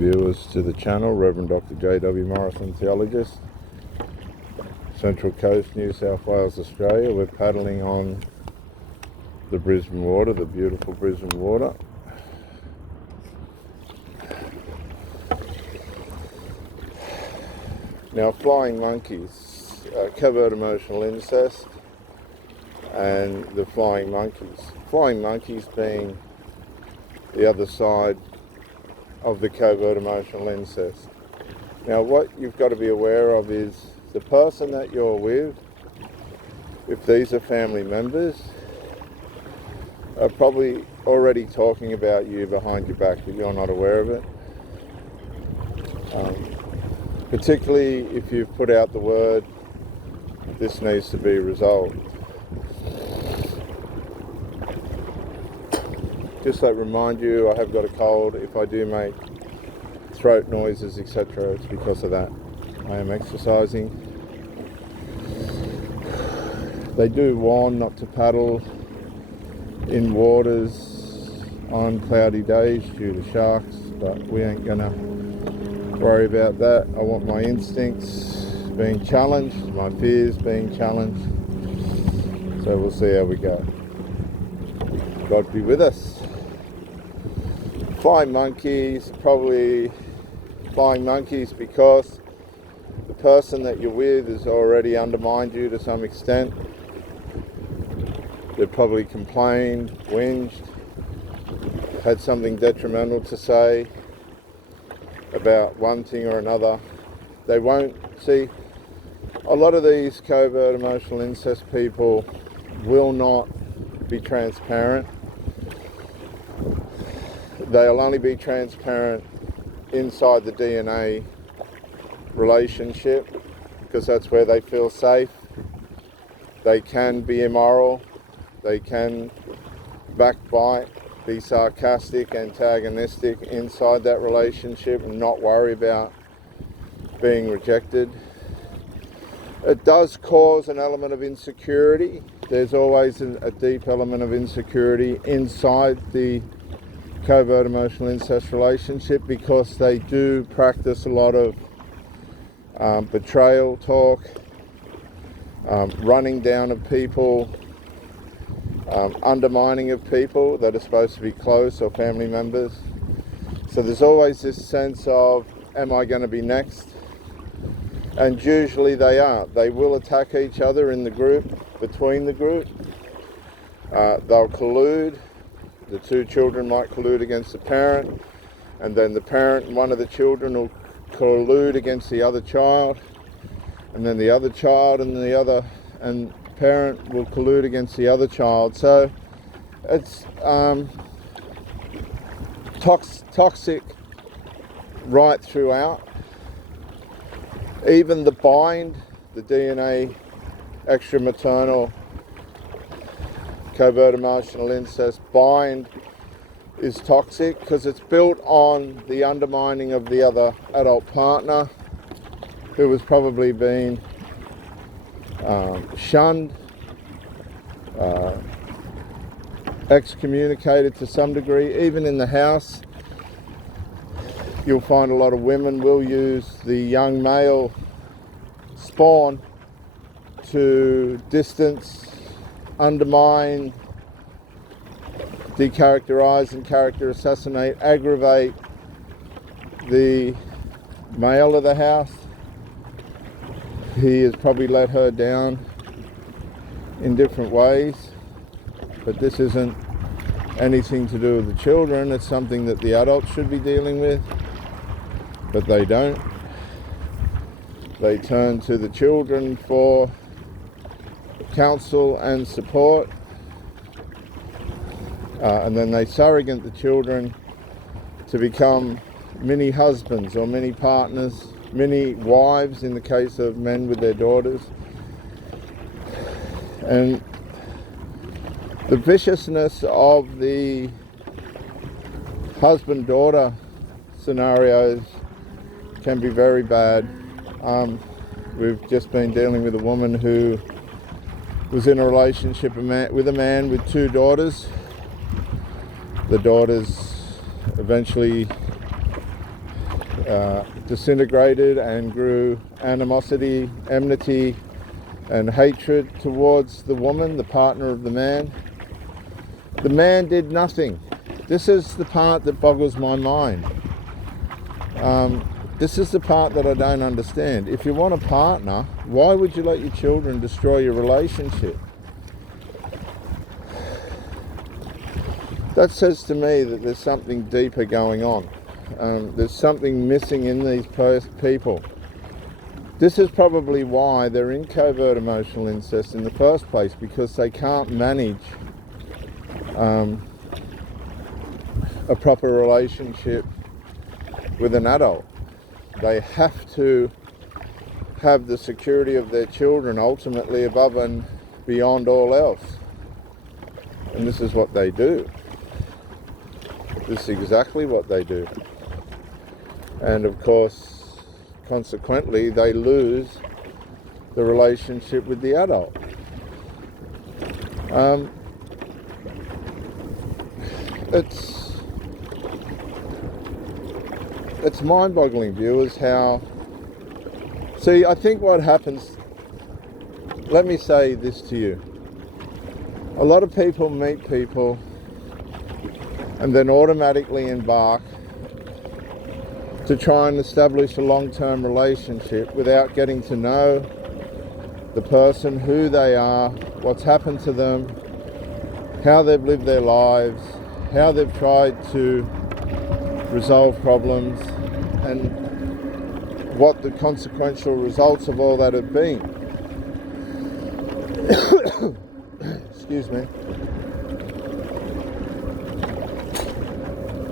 viewers to the channel. Reverend Dr. J.W. Morrison, theologist, Central Coast, New South Wales, Australia. We're paddling on the Brisbane water, the beautiful Brisbane water. Now, flying monkeys, covert emotional incest, and the flying monkeys. Flying monkeys being the other side of the covert emotional incest. Now, what you've got to be aware of is the person that you're with, if these are family members, are probably already talking about you behind your back, but you're not aware of it. Particularly if you've put out the word, this needs to be resolved. Just to remind you, I have got a cold. If I do make throat noises, etc., it's because of that. I am exercising. They do warn not to paddle in waters on cloudy days due to sharks, but we ain't gonna worry about that. I want my instincts being challenged, my fears being challenged. So we'll see how we go. God be with us. Flying monkeys, probably flying monkeys because the person that you're with has already undermined you to some extent. They've probably complained, whinged, had something detrimental to say about one thing or another. They won't see. A lot of these covert emotional incest people will not be transparent. They'll only be transparent inside the DNA relationship because that's where they feel safe. They can be immoral. They can backbite, be sarcastic, antagonistic inside that relationship and not worry about being rejected. It does cause an element of insecurity. There's always a deep element of insecurity inside the covert emotional incest relationship because they do practice a lot of betrayal talk, running down of people, undermining of people that are supposed to be close or family members. So there's always this sense of, am I going to be next? And usually they are. They will attack each other in the group, between the group. They'll collude. The two children might collude against the parent, and then the parent and one of the children will collude against the other child, and then the other child and the parent will collude against the other child. So it's toxic right throughout. Even the bind, the DNA extramaternal covert emotional incest bind is toxic because it's built on the undermining of the other adult partner who has probably been shunned, excommunicated to some degree. Even in the house, you'll find a lot of women will use the young male spawn to distance, undermine, decharacterize and character assassinate, aggravate the male of the house. He has probably let her down in different ways, but this isn't anything to do with the children. It's something that the adults should be dealing with, but they don't. They turn to the children for counsel and support, and then they surrogate the children to become mini husbands or mini partners, mini wives in the case of men with their daughters. And the viciousness of the husband-daughter scenarios can be very bad. We've just been dealing with a woman who was in a relationship with a man with two daughters. The daughters eventually disintegrated and grew animosity, enmity, and hatred towards the woman, the partner of the man. The man did nothing. This is the part that boggles my mind. This is the part that I don't understand. If you want a partner, why would you let your children destroy your relationship? That says to me that there's something deeper going on. There's something missing in these people. This is probably why they're in covert emotional incest in the first place, because they can't manage a proper relationship with an adult. They have to have the security of their children ultimately above and beyond all else. And this is what they do. This is exactly what they do. And of course, consequently, they lose the relationship with the adult. It's mind-boggling, viewers, how... See, I think what happens... Let me say this to you. A lot of people meet people and then automatically embark to try and establish a long-term relationship without getting to know the person, who they are, what's happened to them, how they've lived their lives, how they've tried to resolve problems, and what the consequential results of all that have been. Excuse me.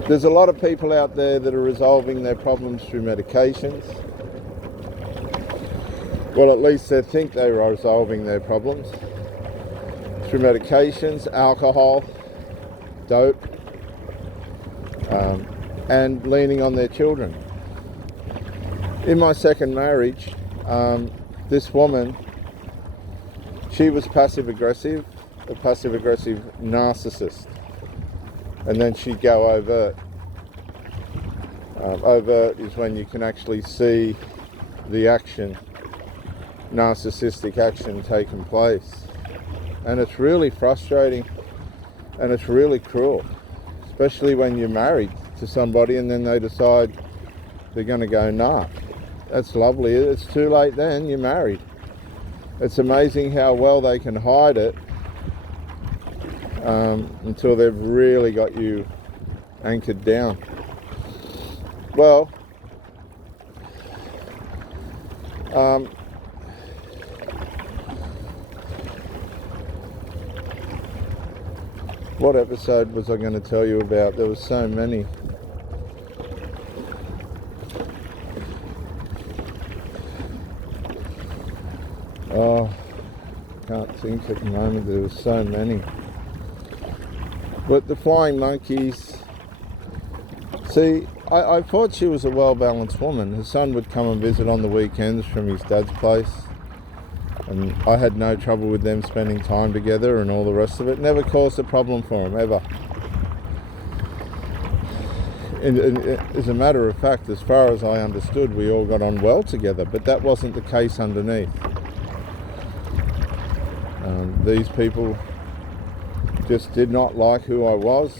There's a lot of people out there that are resolving their problems through medications. Well, at least they think they're resolving their problems through medications, alcohol, dope, and leaning on their children. In my second marriage, this woman, she was passive-aggressive, a passive-aggressive narcissist. And then she'd go overt. Overt is when you can actually see the action, narcissistic action taking place. And it's really frustrating and it's really cruel, especially when you're married to somebody and then they decide they're going to go, nah, that's lovely, it's too late then, you're married. It's amazing how well they can hide it until they've really got you anchored down. Well, what episode was I going to tell you about? There were so many. Oh, can't think at the moment. There were so many. But the flying monkeys, see, I thought she was a well-balanced woman. Her son would come and visit on the weekends from his dad's place, and I had no trouble with them spending time together and all the rest of it. Never caused a problem for him, ever. And as a matter of fact, as far as I understood, we all got on well together, but that wasn't the case underneath. These people just did not like who I was.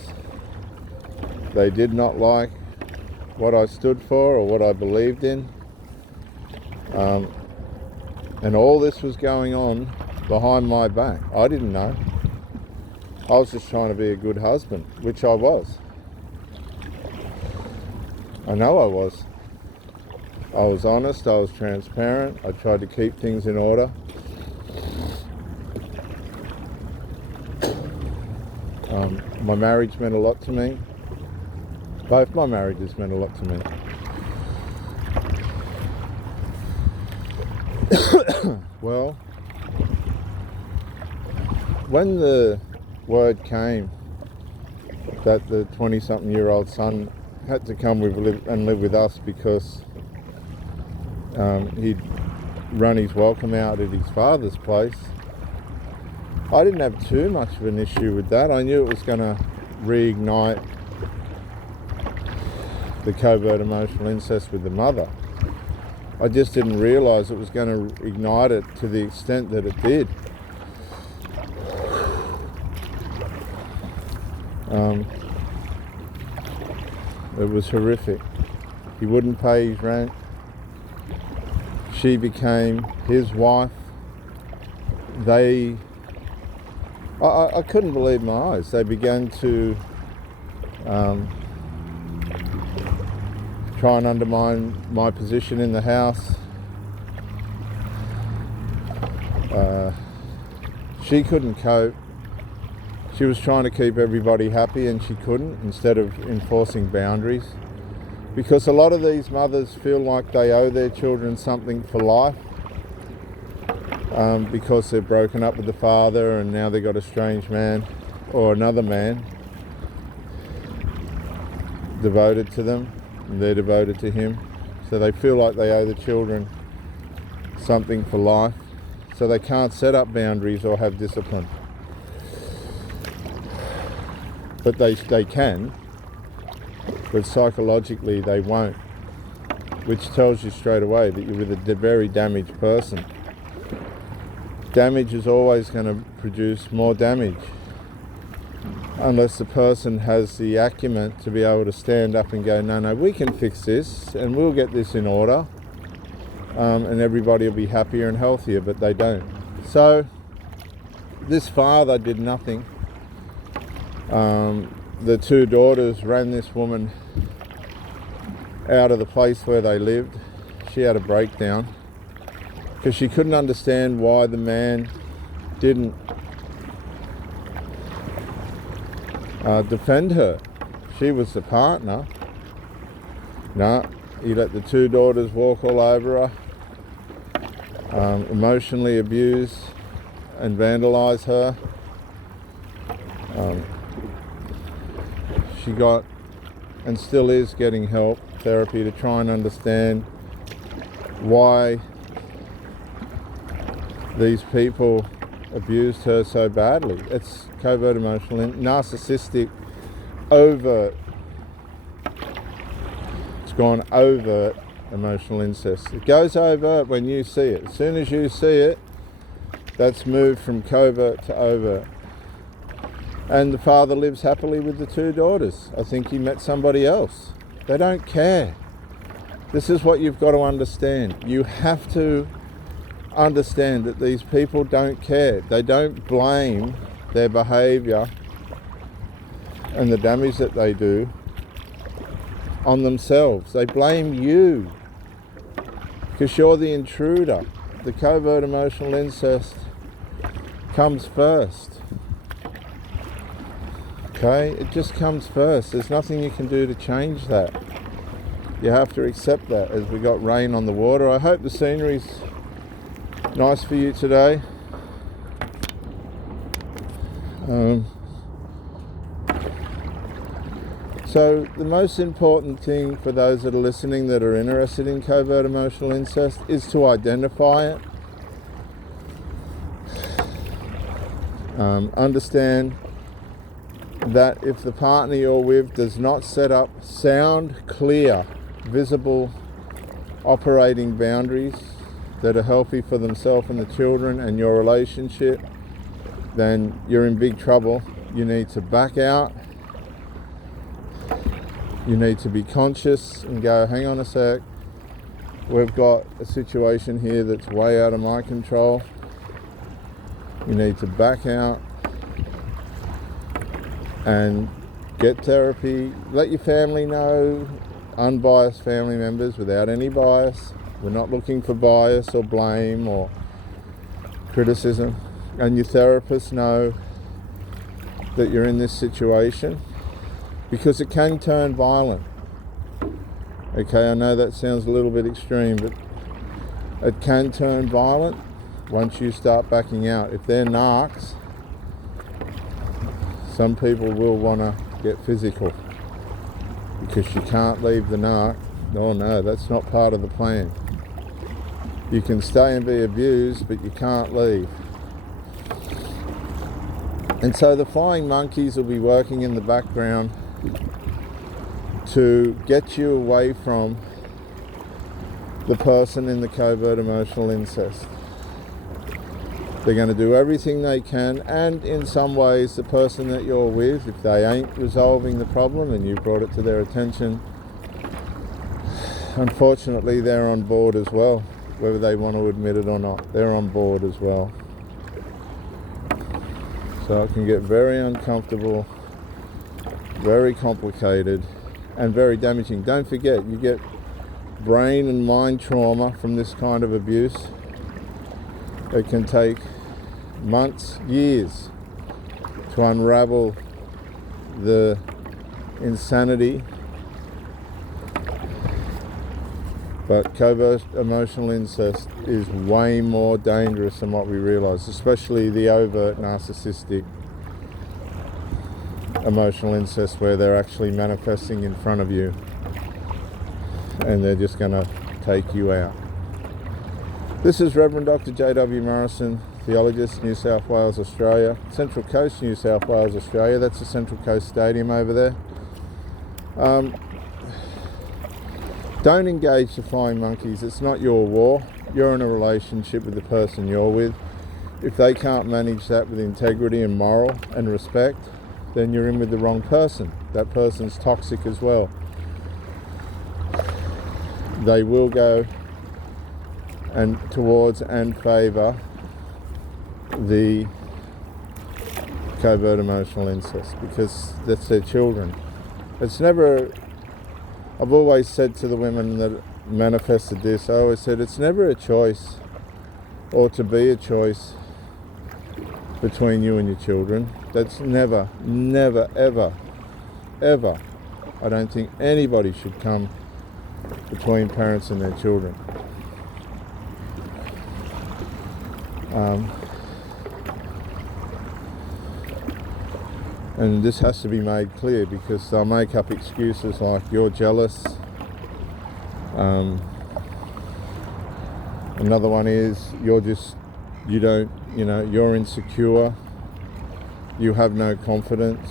They did not like what I stood for or what I believed in. And all this was going on behind my back. I didn't know. I was just trying to be a good husband, which I was. I know I was. I was honest, I was transparent, I tried to keep things in order. My marriage meant a lot to me. Both my marriages meant a lot to me. Well, when the word came that the 20-something-year-old son had to come and live with us because he'd run his welcome out at his father's place, I didn't have too much of an issue with that. I knew it was going to reignite the covert emotional incest with the mother. I just didn't realise it was going to ignite it to the extent that it did. It was horrific. He wouldn't pay his rent. She became his wife. I couldn't believe my eyes. They began to try and undermine my position in the house. She couldn't cope. She was trying to keep everybody happy and she couldn't, instead of enforcing boundaries. Because a lot of these mothers feel like they owe their children something for life, because they're broken up with the father and now they've got a strange man or another man devoted to them and they're devoted to him. So they feel like they owe the children something for life. So they can't set up boundaries or have discipline. But they can, but psychologically they won't, which tells you straight away that you're with a very damaged person. Damage is always going to produce more damage, unless the person has the acumen to be able to stand up and go, no, we can fix this and we'll get this in order, and everybody will be happier and healthier, but they don't. So this father did nothing. The two daughters ran this woman out of the place where they lived. She had a breakdown because she couldn't understand why the man didn't defend her. She was the partner. No, he let the two daughters walk all over her, emotionally abuse and vandalise her. She got, and still is getting help, therapy, to try and understand why these people abused her so badly. It's covert emotional, narcissistic, overt. It's gone overt emotional incest. It goes overt when you see it. As soon as you see it, that's moved from covert to overt. And the father lives happily with the two daughters. I think he met somebody else. They don't care. This is what you've got to understand. You have to understand that these people don't care. They don't blame their behaviour and the damage that they do on themselves. They blame you because you're the intruder. The covert emotional incest comes first. Okay, it just comes first. There's nothing you can do to change that. You have to accept that as we got rain on the water. I hope the scenery's nice for you today. So the most important thing for those that are listening that are interested in covert emotional incest is to identify it. Understand that if the partner you're with does not set up sound, clear, visible operating boundaries that are healthy for themselves and the children and your relationship, then you're in big trouble. You need to back out. You need to be conscious and go, hang on a sec, we've got a situation here that's way out of my control. You need to back out and get therapy. Let your family know, unbiased family members without any bias. We're not looking for bias or blame or criticism. And your therapist know that you're in this situation because it can turn violent. Okay, I know that sounds a little bit extreme, but it can turn violent once you start backing out. If they're narcs, some people will want to get physical because you can't leave the narc. Oh no, that's not part of the plan. You can stay and be abused, but you can't leave. And so the flying monkeys will be working in the background to get you away from the person in the covert emotional incest. They're going to do everything they can, and in some ways the person that you're with, if they ain't resolving the problem and you brought it to their attention, unfortunately they're on board as well. Whether they want to admit it or not, they're on board as well. So it can get very uncomfortable, very complicated, and very damaging. Don't forget, you get brain and mind trauma from this kind of abuse. It can take months, years to unravel the insanity. But covert emotional incest is way more dangerous than what we realise, especially the overt narcissistic emotional incest, where they're actually manifesting in front of you and they're just going to take you out. This is Reverend Dr. J.W. Morrison, theologist, New South Wales, Australia. Central Coast, New South Wales, Australia. That's the Central Coast Stadium over there. Don't engage the flying monkeys. It's not your war. You're in a relationship with the person you're with. If they can't manage that with integrity and moral and respect, then you're in with the wrong person. That person's toxic as well. They will go and towards and favour the covert emotional incest because that's their children. It's never, I've always said to the women that manifested this, I always said it's never a choice or to be a choice between you and your children. That's never, ever, I don't think anybody should come between parents and their children. And this has to be made clear because they'll make up excuses like you're jealous. Another one is you're insecure, you have no confidence.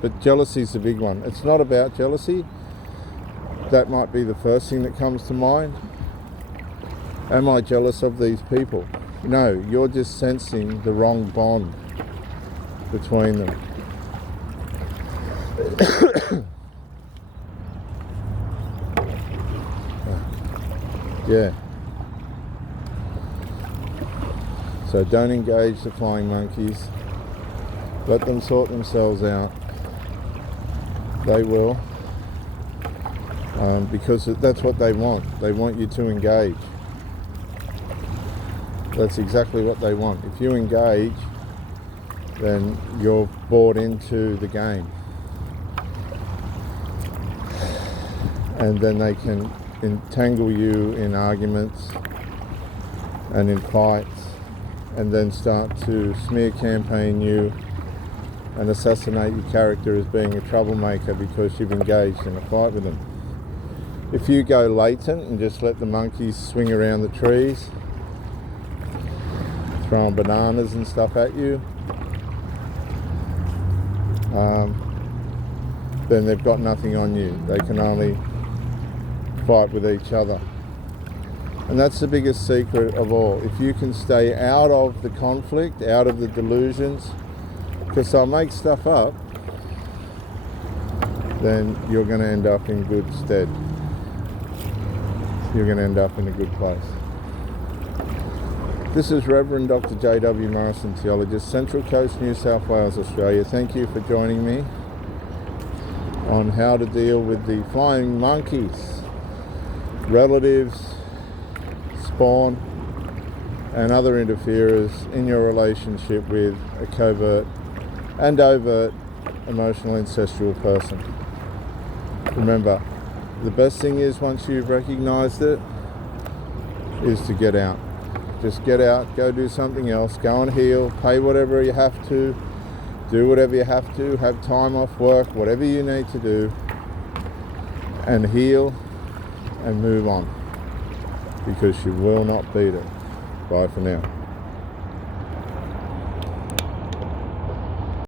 But jealousy is the big one. It's not about jealousy. That might be the first thing that comes to mind. Am I jealous of these people? No, you're just sensing the wrong bond between them. Yeah. So don't engage the flying monkeys. Let them sort themselves out. They will. Because that's what they want. They want you to engage. That's exactly what they want. If you engage, then you're bought into the game. And then they can entangle you in arguments and in fights, and then start to smear campaign you and assassinate your character as being a troublemaker because you've engaged in a fight with them. If you go latent and just let the monkeys swing around the trees, throwing bananas and stuff at you, then they've got nothing on you. They can only fight with each other. And that's the biggest secret of all. If you can stay out of the conflict, out of the delusions, because they'll make stuff up, then you're going to end up in good stead. You're going to end up in a good place. This is Reverend Dr. J.W. Morrison, theologist, Central Coast, New South Wales, Australia. Thank you for joining me on how to deal with the flying monkeys, relatives, spawn, and other interferers in your relationship with a covert and overt emotional incestual person. Remember, the best thing is, once you've recognized it, is to get out. Just get out, go do something else, go and heal, pay whatever you have to, do whatever you have to, have time off work, whatever you need to do, and heal and move on, because you will not beat it. Bye for now.